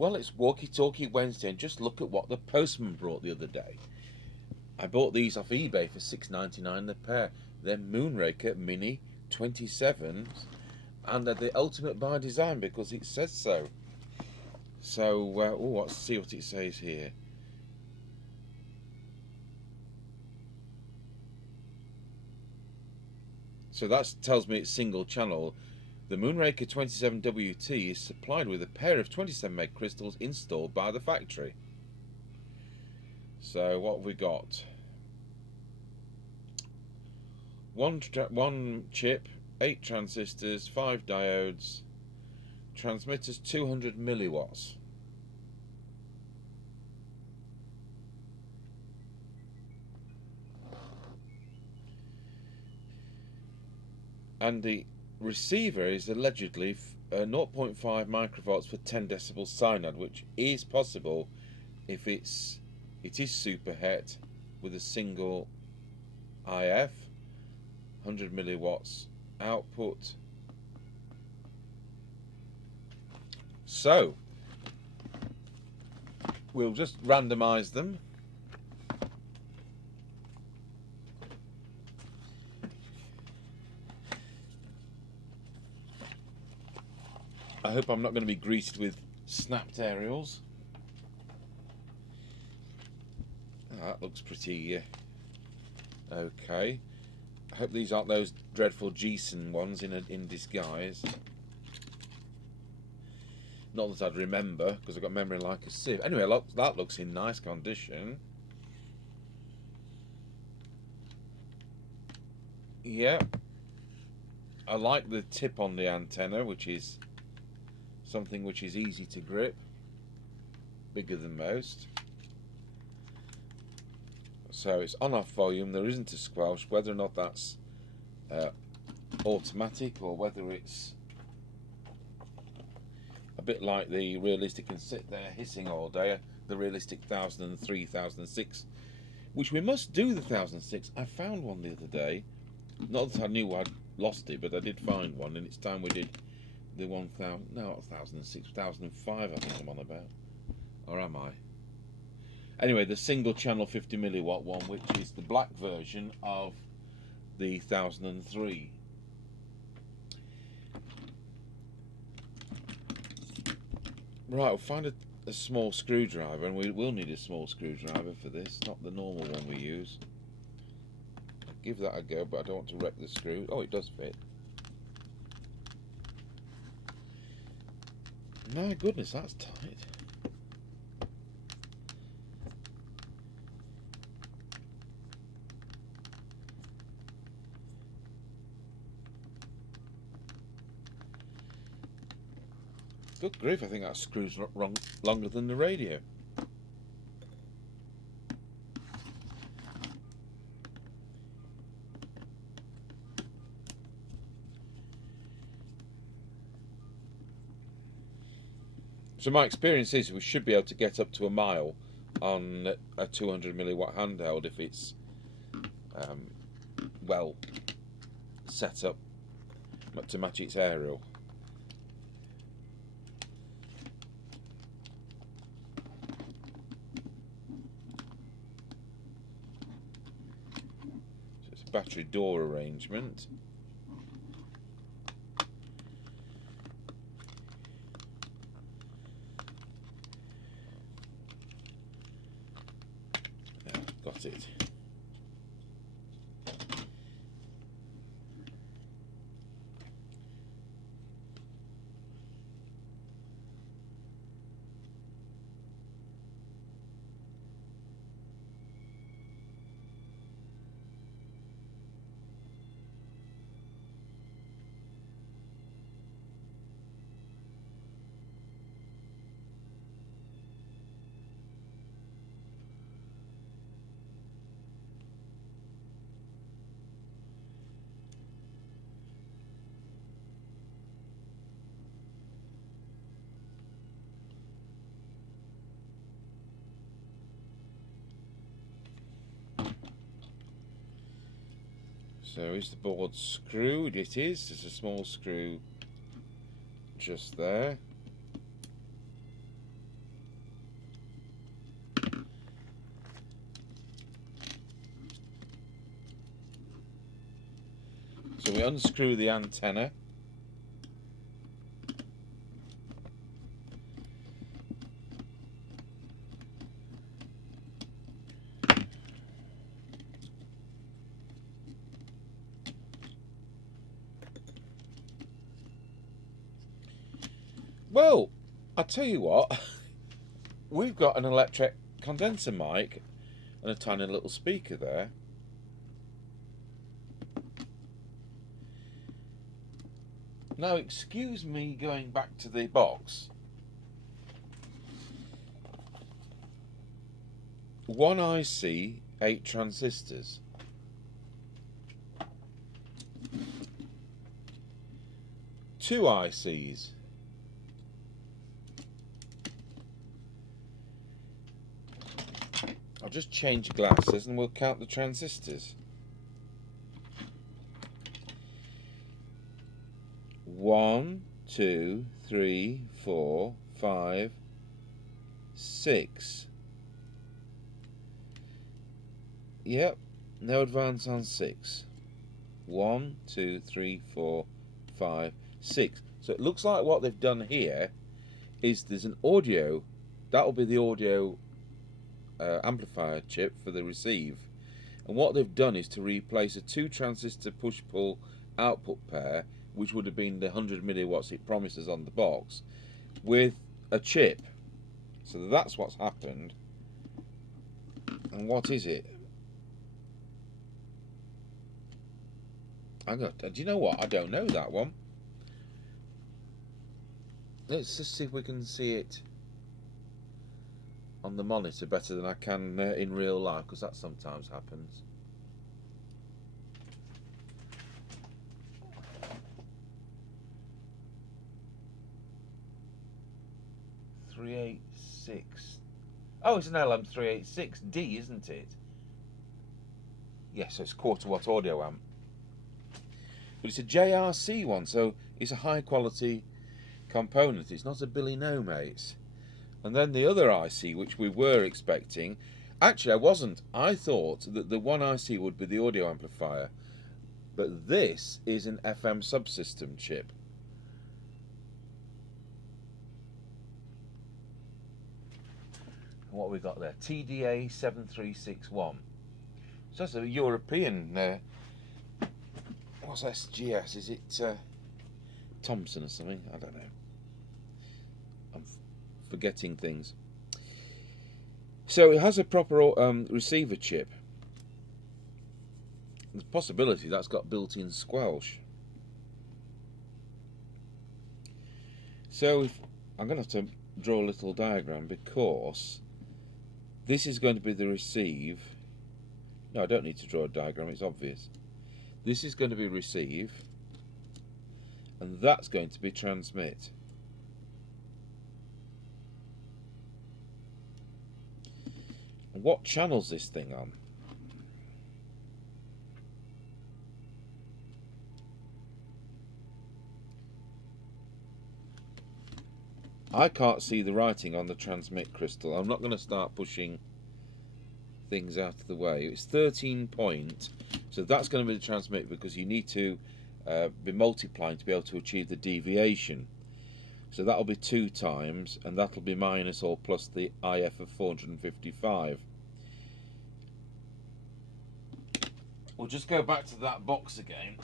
Well, it's Walkie-Talkie Wednesday, and just look at what the postman brought the other day. I bought these off eBay for $6.99 a pair. They're Moonraker Mini 27s, and they're the ultimate by design because it says so. So, let's see what it says here. So that tells me it's single channel. The Moonraker 27WT is supplied with a pair of 27 meg crystals installed by the factory. So what have we got? One chip, 8 transistors, 5 diodes, transmitters 200 milliwatts. And the receiver is allegedly 0.5 microvolts for 10 decibel synod, which is possible if it is super het with a single IF, 100 milliwatts output. So we'll just randomize them. I hope I'm not going to be greeted with snapped aerials. Oh, that looks pretty okay. I hope these aren't those dreadful Jason ones in disguise. Not that I'd remember, because I've got memory like a sieve. Anyway, look, that looks in nice condition. Yeah. I like the tip on the antenna, which is something which is easy to grip. Bigger than most. So it's on-off volume, there isn't a squelch. Whether or not that's automatic or whether it's a bit like the realistic and sit there hissing all day, the realistic 1003, 1006, which we must do the 1006. I found one the other day. Not that I knew I'd lost it, but I did find one, and it's time we did the 1000, no, not 1006, 1005 I think I'm on about. Or am I? Anyway, the single channel 50 milliwatt one, which is the black version of the 1003. Right, we'll find a small screwdriver, and we will need a small screwdriver for this, not the normal one we use. I'll give that a go, but I don't want to wreck the screw. Oh, it does fit. My goodness, that's tight. Good grief, I think that screw's wrong, longer than the radio. So my experience is we should be able to get up to a mile on a 200 milliwatt handheld if it's well set up to match its aerial. So it's a battery door arrangement. Got it. So is the board screwed? It is. There's a small screw just there. we unscrew the antenna. Well, I'll tell you what, we've got an electric condenser mic and a tiny little speaker there. Now, excuse me going back to the box. One IC, 8 transistors. Two ICs. I'll just change glasses and we'll count the transistors. 1, 2, 3, 4, 5, 6. Yep, no advance on 6. 1, 2, 3, 4, 5, 6. So it looks like what they've done here is there's an audio, that'll be the audio amplifier chip for the receive, and what they've done is to replace a 2 transistor push-pull output pair, which would have been the 100 milliwatts it promises on the box, with a chip. So that's what's happened. And what is it? Do you know what? I don't know that one. Let's just see if we can see it on the monitor better than I can in real life, because that sometimes happens. .386. Oh, it's an LM386D, isn't it? Yes, so it's quarter watt audio amp. But it's a JRC one, so it's a high quality component. It's not a Billy No Mates. And then the other IC, which we were expecting, actually I wasn't. I thought that the one IC would be the audio amplifier, but this is an FM subsystem chip. And what we got there? TDA 7361. So that's a European. What's SGS? Is it Thompson or something? I don't know. I'm forgetting things. So it has a proper receiver chip. There's a possibility that's got built-in squelch. So I'm going to have to draw a little diagram, because this is going to be the receive. No, I don't need to draw a diagram, it's obvious. This is going to be receive, and that's going to be transmit. And what channel's this thing on? I can't see the writing on the transmit crystal. I'm not going to start pushing things out of the way. It's 13 point, so that's going to be the transmit, because you need to be multiplying to be able to achieve the deviation. So that'll be 2 times, and that'll be minus or plus the IF of 455. We'll just go back to that box again.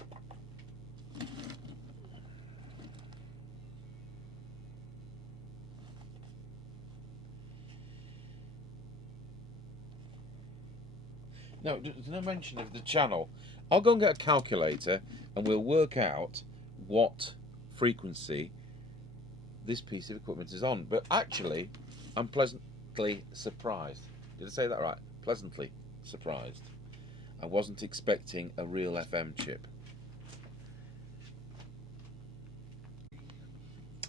No, there's no mention of the channel. I'll go and get a calculator and we'll work out what frequency this piece of equipment is on. But actually, I'm pleasantly surprised. Did I say that right? Pleasantly surprised. I wasn't expecting a real FM chip.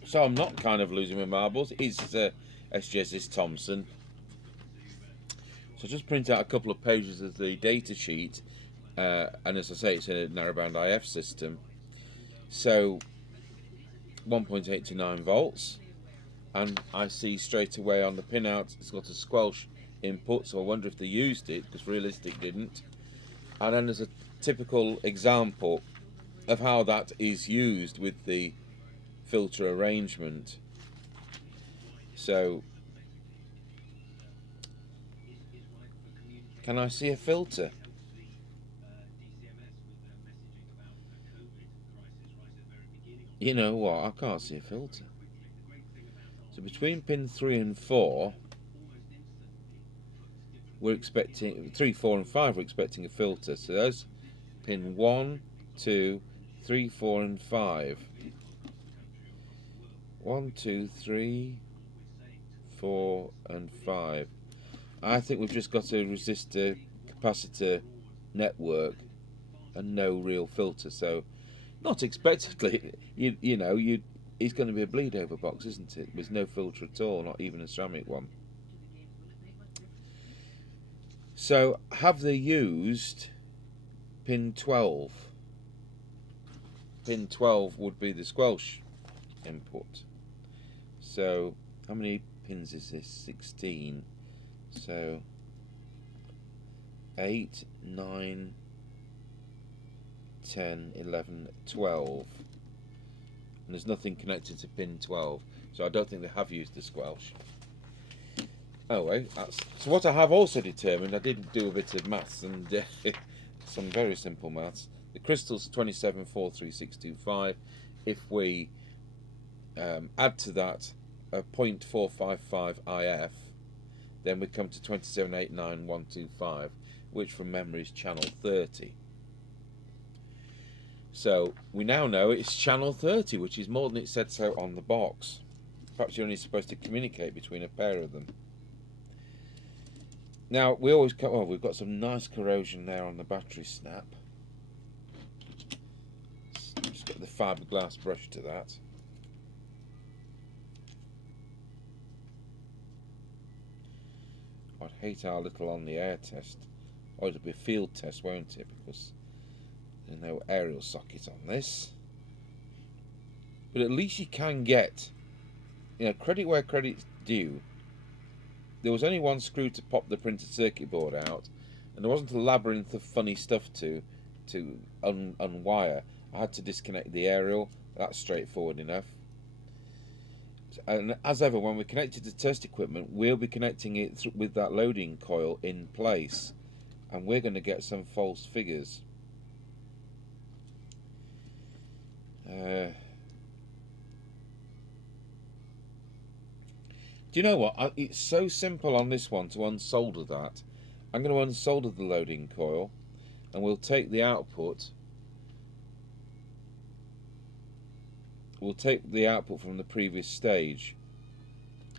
So I'm not kind of losing my marbles. It is SGS's Thompson. So just print out a couple of pages of the data sheet, and as I say, it's a narrowband IF system. So 1.829 volts, and I see straight away on the pinout it's got a squelch input, so I wonder if they used it, because Realistic didn't. And then there's a typical example of how that is used with the filter arrangement. So, can I see a filter? You know what? I can't see a filter. So between pin 3 and 4, we're expecting 3, 4, and 5. We're expecting a filter. So there's pin 1, 2, 3, 4, and 5. 1, 2, 3, 4, and 5. I think we've just got a resistor capacitor network and no real filter. So, not expectedly, it's going to be a bleed over box, isn't it? There's no filter at all, not even a ceramic one. So, have they used pin 12? Pin 12 would be the squelch input. So, how many pins is this? 16. So, 8, 9, 10, 11, 12. And there's nothing connected to pin 12. So, I don't think they have used the squelch. Oh, wait, so what I have also determined, I did do a bit of maths and some very simple maths. The crystal's 27,43625. If we add to that a 0.455 IF, then we come to 27,89125, which from memory is channel 30. So we now know it's channel 30, which is more than it said so on the box. Perhaps you're only supposed to communicate between a pair of them. Now, we always come, we've got some nice corrosion there on the battery snap. Just get the fiberglass brush to that. I'd hate our little on the air test. Oh, it'll be a field test, won't it? Because there's no aerial socket on this. But at least you can get, credit where credit's due. There was only one screw to pop the printed circuit board out, and there wasn't a labyrinth of funny stuff to unwire. I had to disconnect the aerial. That's straightforward enough. And as ever, when we're connected to test equipment, we'll be connecting it with that loading coil in place, and we're going to get some false figures. Do you know what? It's so simple on this one to unsolder that. I'm going to unsolder the loading coil, and we'll take the output. We'll take the output from the previous stage,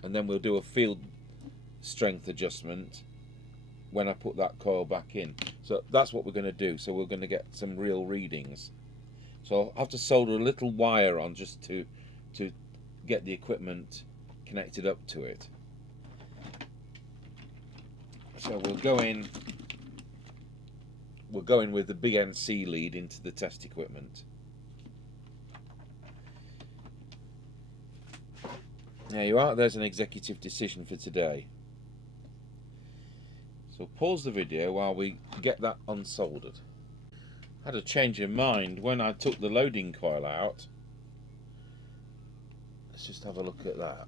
and then we'll do a field strength adjustment when I put that coil back in. So that's what we're going to do. So we're going to get some real readings. So I'll have to solder a little wire on just to get the equipment connected up to it. So we'll go in with the BNC lead into the test equipment. There you are, there's an executive decision for today. So pause the video while we get that unsoldered. I had a change of mind when I took the loading coil out. Let's just have a look at that.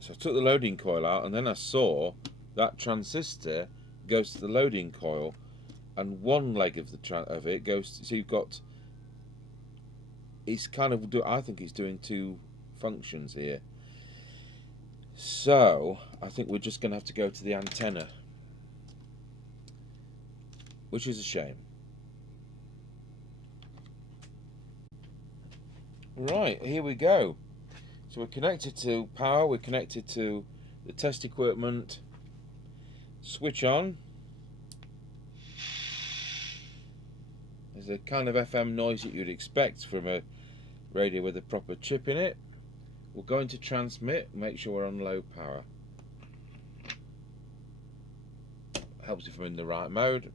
So I took the loading coil out, and then I saw that transistor goes to the loading coil, and one leg of it goes. So you've got. It's kind of. I think it's doing two functions here. So I think we're just going to have to go to the antenna, which is a shame. Right, here we go. So we're connected to power, we're connected to the test equipment. Switch on. There's a kind of FM noise that you'd expect from a radio with a proper chip in it. We're going to transmit, make sure we're on low power. Helps if we're in the right mode.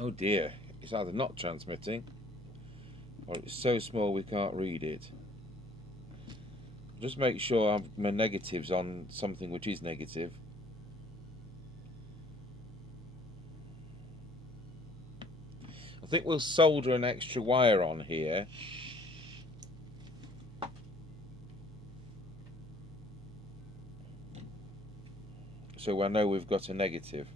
Oh dear, it's either not transmitting or it's so small we can't read it. Just make sure my negative's on something which is negative. I think we'll solder an extra wire on here. So I know we've got a negative.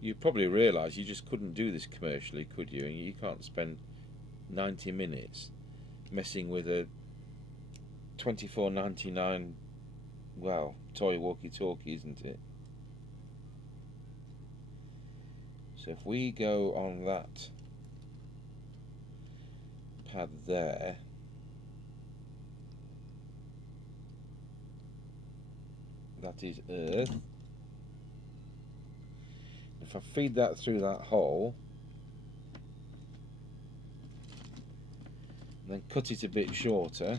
You probably realise you just couldn't do this commercially, could you? And you can't spend 90 minutes messing with a $24.99, well, toy walkie-talkie, isn't it? So if we go on that pad there, that is earth. If I feed that through that hole, then cut it a bit shorter,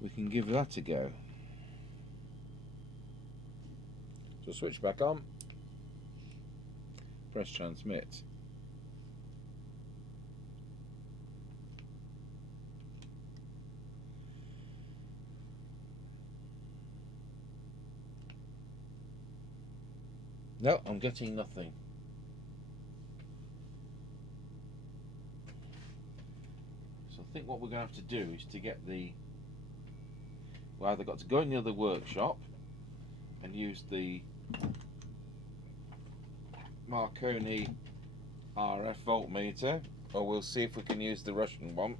we can give that a go. So switch back on, press transmit. No, I'm getting nothing. So I think what we're going to have to do is to get the... Well, either got to go in the other workshop and use the Marconi RF voltmeter, or we'll see if we can use the Russian one.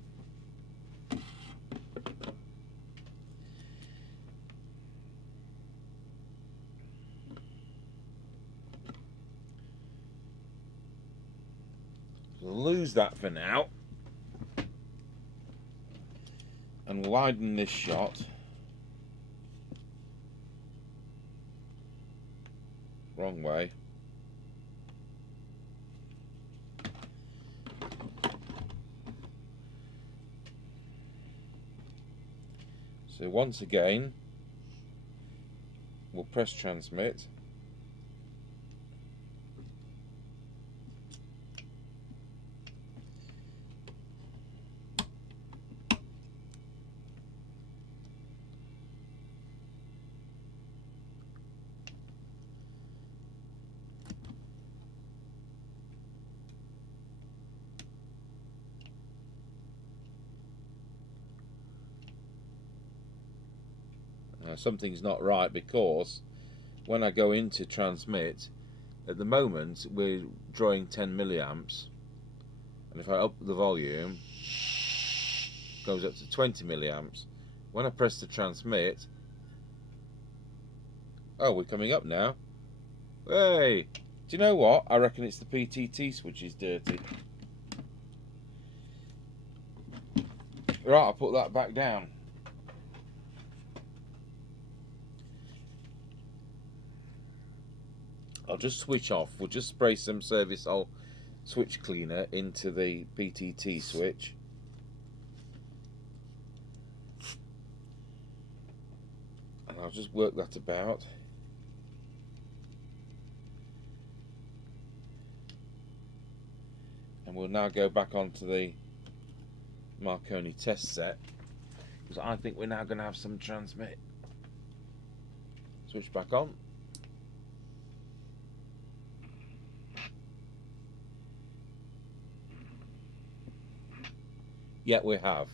We'll lose that for now and widen this shot. Wrong way. So once again, we'll press transmit. Something's not right, because when I go into transmit, at the moment we're drawing 10 milliamps, and if I up the volume, it goes up to 20 milliamps. When I press the transmit, oh, we're coming up now. Hey, do you know what? I reckon it's the PTT switch is dirty. Right, I'll put that back down. I'll just switch off. We'll just spray some service hole switch cleaner into the PTT switch. And I'll just work that about. And we'll now go back onto the Marconi test set, because I think we're now going to have some transmit. Switch back on. Yeah, we have.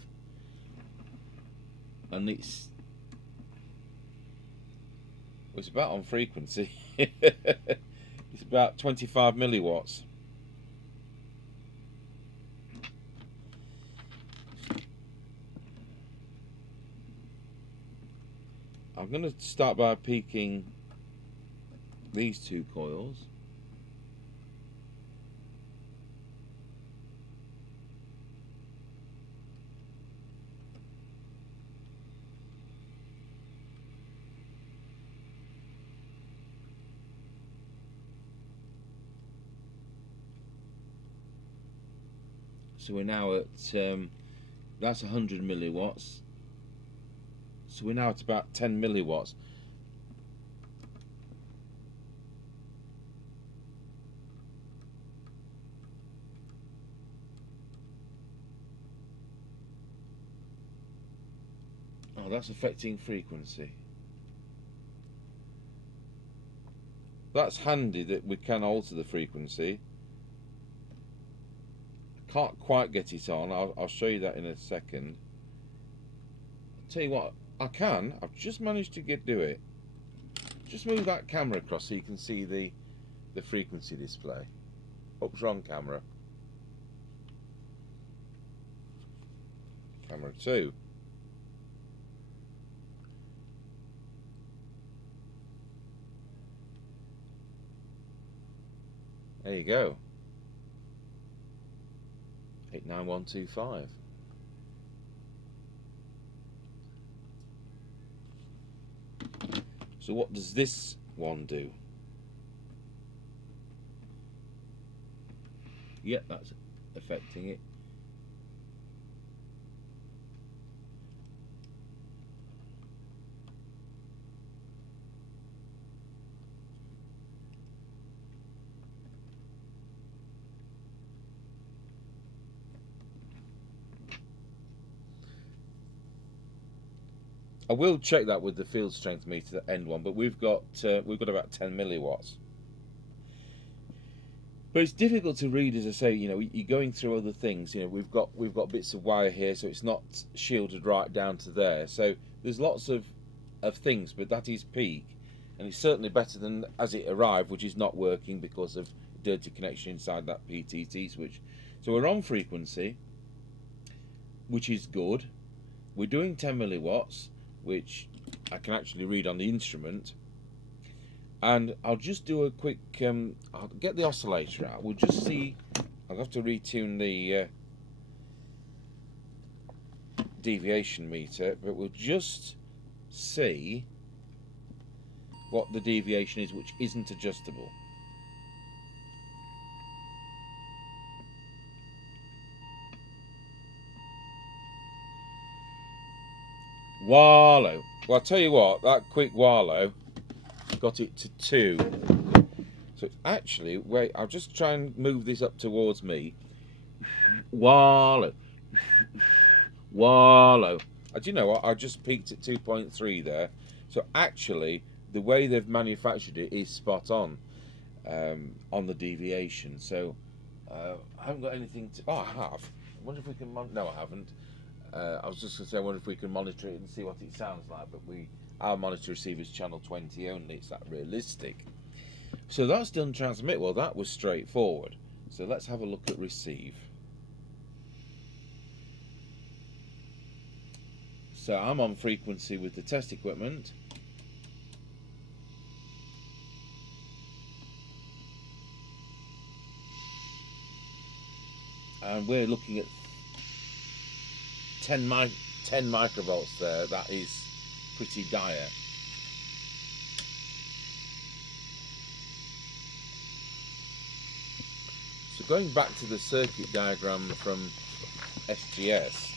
And it's about on frequency. It's about 25 milliwatts. I'm going to start by peaking these two coils. So we're now at that's 100 milliwatts. So we're now at about 10 milliwatts. Oh, that's affecting frequency. That's handy that we can alter the frequency. Can't quite get it on. I'll show you that in a second. I'll tell you what, I can. I've just managed to do it. Just move that camera across so you can see the frequency display. Oops, wrong camera. Camera 2. There you go. 89125. So what does this one do? Yep, that's affecting it. I will check that with the field strength meter, the end one, but we've got about 10 milliwatts. But it's difficult to read, as I say. You know, you're going through other things. You know, we've got bits of wire here, so it's not shielded right down to there. So there's lots of things, but that is peak, and it's certainly better than as it arrived, which is not working because of dirty connection inside that PTT switch. So we're on frequency, which is good. We're doing 10 milliwatts, which I can actually read on the instrument. And I'll just do a quick, I'll get the oscillator out. We'll just see, I'll have to retune the deviation meter, but we'll just see what the deviation is, which isn't adjustable. Wallow. Well, I'll tell you what, that quick wallow got it to 2. So it's actually, wait, I'll just try and move this up towards me. Wallow. Wallow. Do you know what? I just peaked at 2.3 there. So actually, the way they've manufactured it is spot on the deviation. So I haven't got anything to. Oh, I have. I wonder if we can. No, I haven't. I was just going to say, I wonder if we can monitor it and see what it sounds like. But our monitor receiver's channel 20 only. It's that realistic. So that's done transmit. Well, that was straightforward. So let's have a look at receive. So I'm on frequency with the test equipment. And we're looking at 10 microvolts there. That is pretty dire. So going back to the circuit diagram from SGS,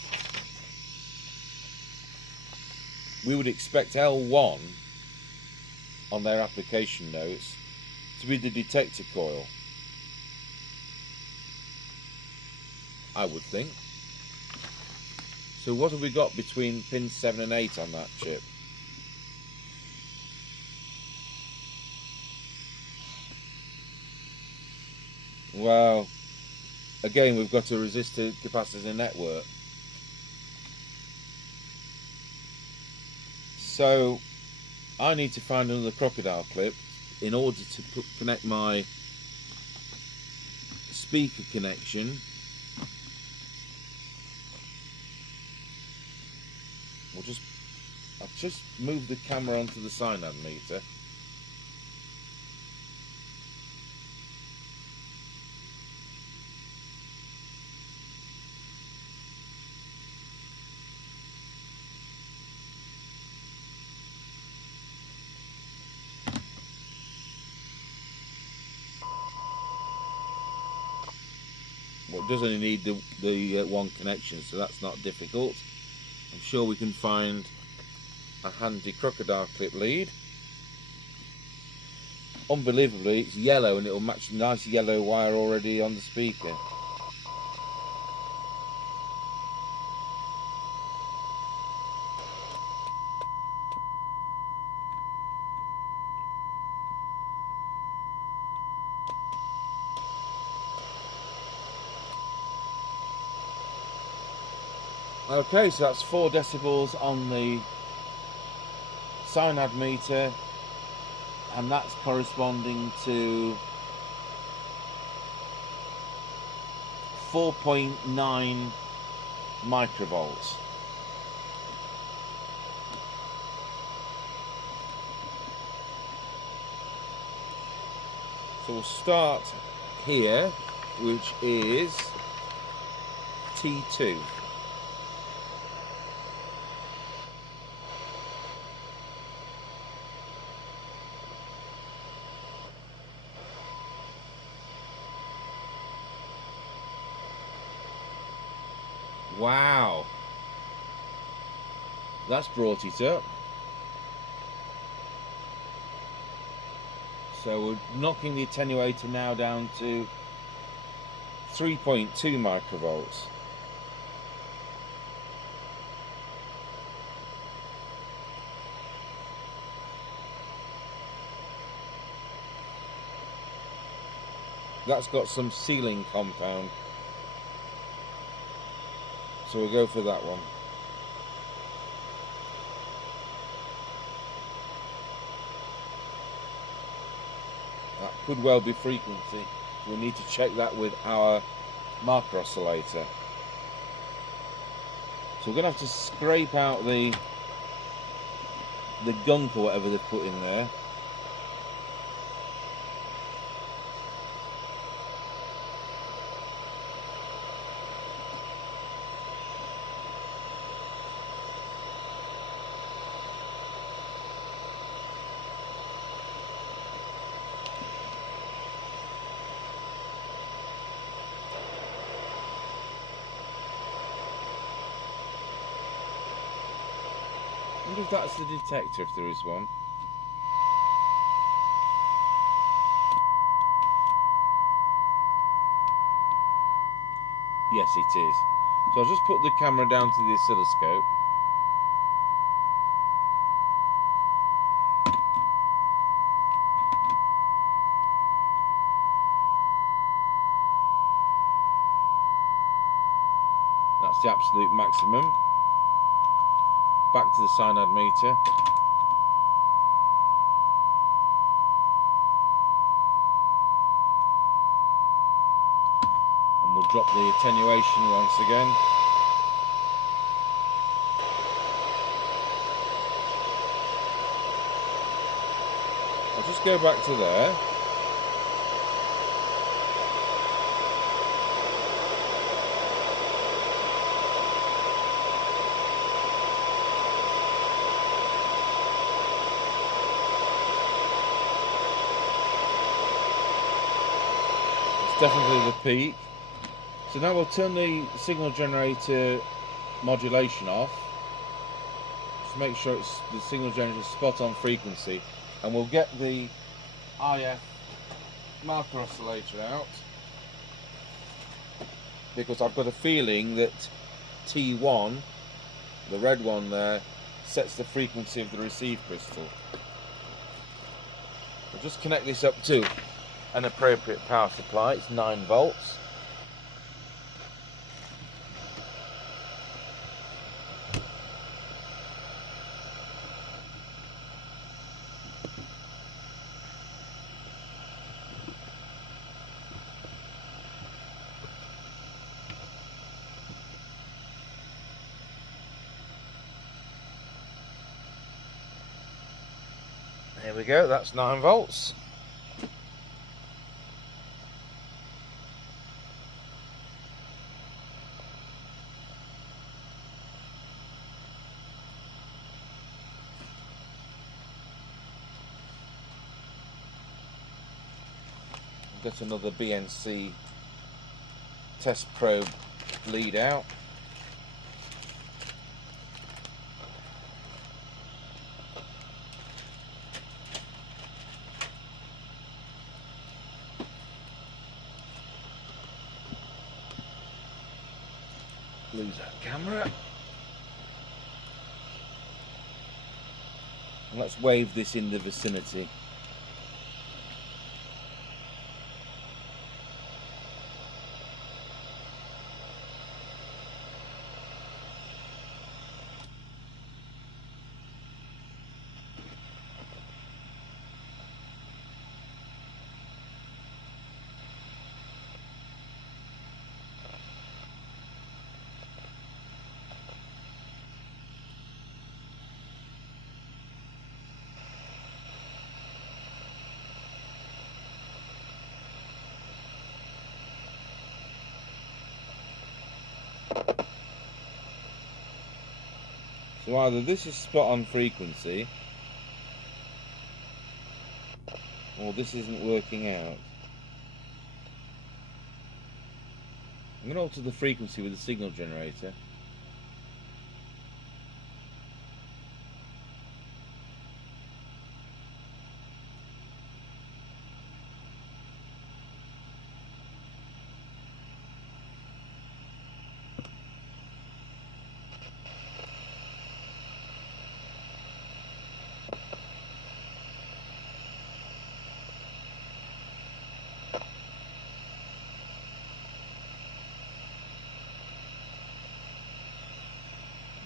we would expect L1 on their application notes to be the detector coil, I would think. So what have we got between pins 7 and 8 on that chip? Well, again, we've got a resistor capacitor network. So I need to find another crocodile clip in order to connect my speaker connection. I'll just move the camera onto the cyanide meter. Well, it does only need the one connection, so that's not difficult. I'm sure we can find a handy crocodile clip lead. Unbelievably, it's yellow and it'll match the nice yellow wire already on the speaker. Okay, so that's 4 decibels on the cyanide meter, and that's corresponding to 4.9 microvolts. So we'll start here, which is T2. Wow, that's brought it up. So we're knocking the attenuator now down to 3.2 microvolts. That's got some sealing compound, so we'll go for that one. That could well be frequency, so we need to check that with our marker oscillator. So we're going to have to scrape out the gunk or whatever they've put in there. I wonder if that's the detector, if there is one. Yes, it is. So I'll just put the camera down to the oscilloscope. That's the absolute maximum. Back to the cyanide meter. And we'll drop the attenuation once again. I'll just go back to there. It's definitely the peak. So now we'll turn the signal generator modulation off. Just make sure it's the signal generator is spot on frequency, and we'll get the IF marker oscillator out, because I've got a feeling that T1, the red one there, sets the frequency of the receive crystal. We'll just connect this up to an appropriate power supply. It's 9 volts. There we go, that's 9 volts. Get another BNC test probe lead out. Lose that camera. And let's wave this in the vicinity. So either this is spot on frequency, or this isn't working out. I'm going to alter the frequency with the signal generator.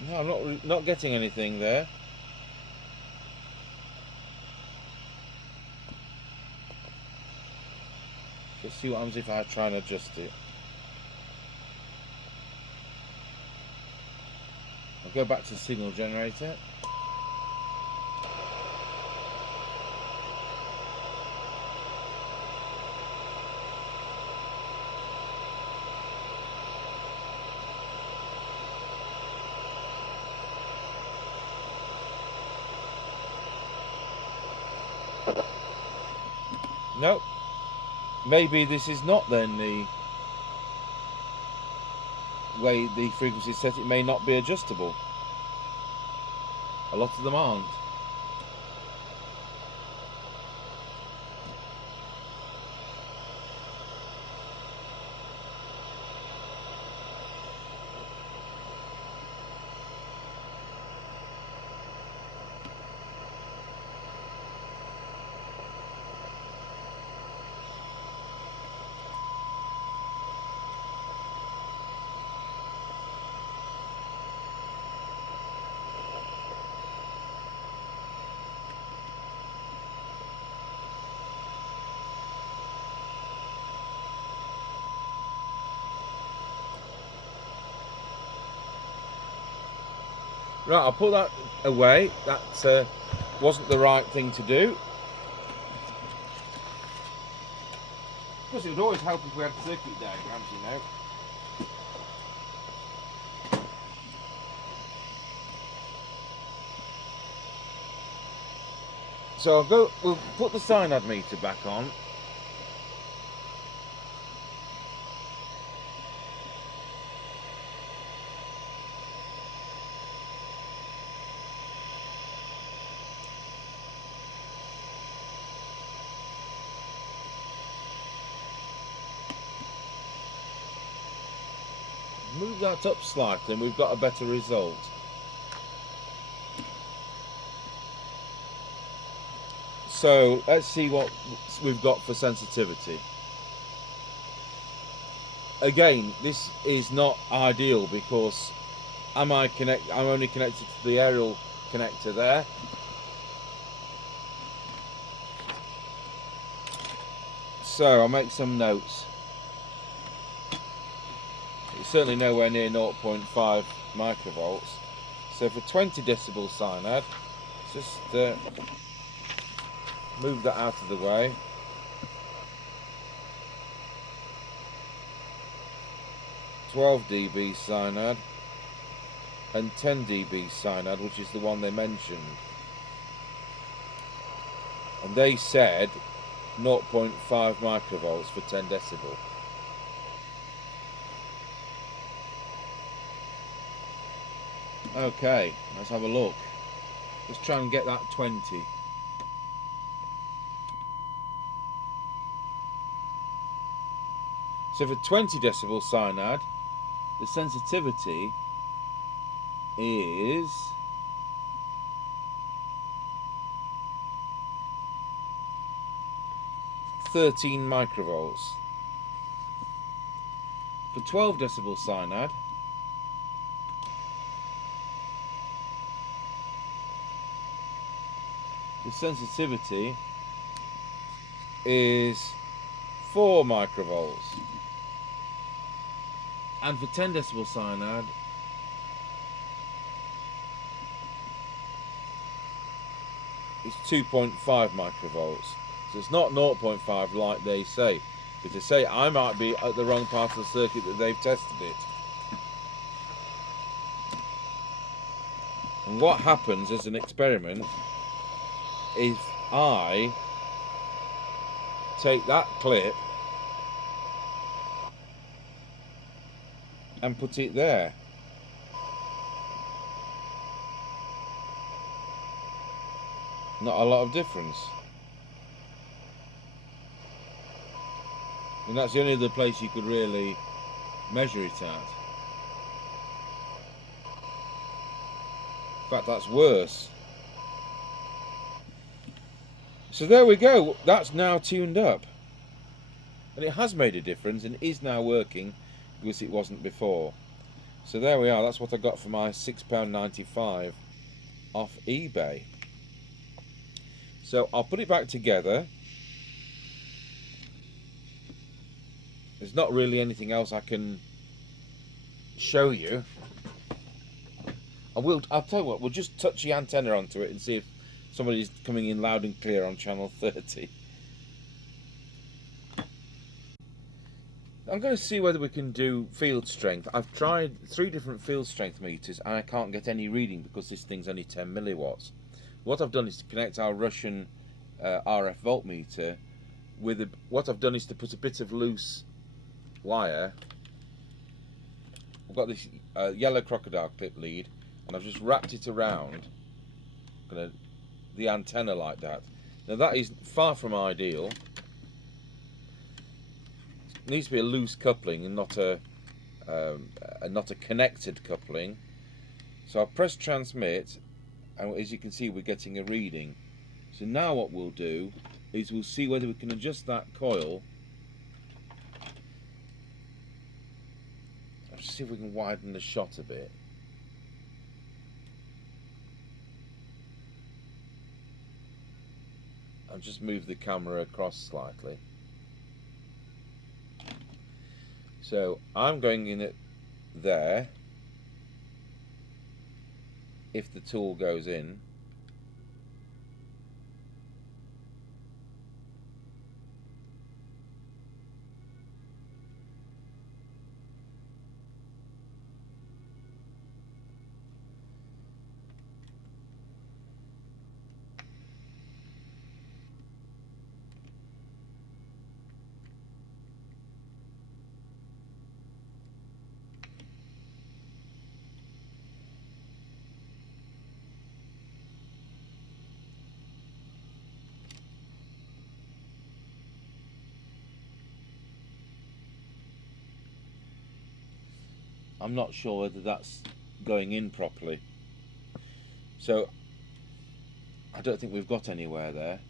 No, I'm not getting anything there. Let's see what happens if I try and adjust it. I'll go back to the signal generator. Nope. Maybe this is not then the way the frequency is set. It may not be adjustable. A lot of them aren't. Right, I'll put that away. That wasn't the right thing to do. Of course, it would always help if we had circuit diagrams, you know. So we'll put the cyanide meter back on. Move that up slightly and we've got a better result. So let's see what we've got for sensitivity. Again, this is not ideal because I'm only connected to the aerial connector there. So I'll make some notes. It's certainly nowhere near 0.5 microvolts. So for 20 decibel cyanide, just move that out of the way. (12 dB cyanide and 10 dB cyanide, which is the one they mentioned. And they said 0.5 microvolts for 10 decibel. Okay, let's have a look. Let's try and get that 20. So for 20 decibel cyanide, the sensitivity is 13 microvolts. For 12 decibel cyanide, the sensitivity is 4 microvolts. And for 10 decibel cyanide, it's 2.5 microvolts. So it's not 0.5 like they say. But they say I might be at the wrong part of the circuit that they've tested it. And what happens as an experiment if I take that clip and put it there? Not a lot of difference. And that's the only other place you could really measure it at. In fact, that's worse. So there we go. That's now tuned up. And it has made a difference and is now working because it wasn't before. So there we are. That's what I got for my £6.95 off eBay. So I'll put it back together. There's not really anything else I can show you. I'll tell you what, we'll just touch the antenna onto it and see if somebody's coming in loud and clear on channel 30. I'm going to see whether we can do field strength. I've tried 3 different field strength meters and I can't get any reading because this thing's only 10 milliwatts. What I've done is to connect our Russian RF voltmeter with what I've done is to put a bit of loose wire. I've got this yellow crocodile clip lead and I've just wrapped it around the antenna like that. Now that is far from ideal. It needs to be a loose coupling and not a connected coupling. So I press transmit and as you can see we're getting a reading. So now what we'll do is we'll see whether we can adjust that coil. Let's see if we can widen the shot a bit. I'll just move the camera across slightly. So I'm going in it there. If the tool goes in. I'm not sure whether that's going in properly. So I don't think we've got anywhere there.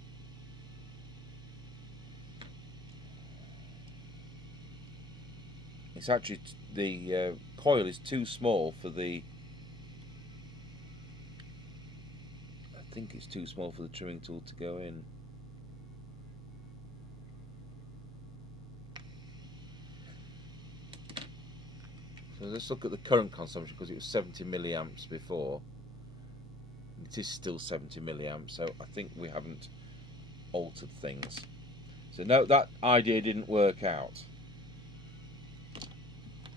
It's actually the coil is too small for the. I think it's too small for the trimming tool to go in. So let's look at the current consumption because it was 70 milliamps before. It is still 70 milliamps, so I think we haven't altered things. So no, that idea didn't work out.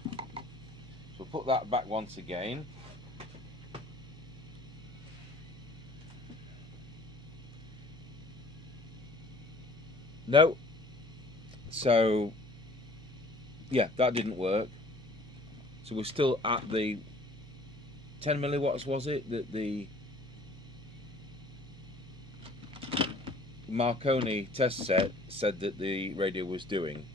So we'll put that back once again. No. So yeah, that didn't work. So we're still at the 10 milliwatts was it that the Marconi test set said that the radio was doing?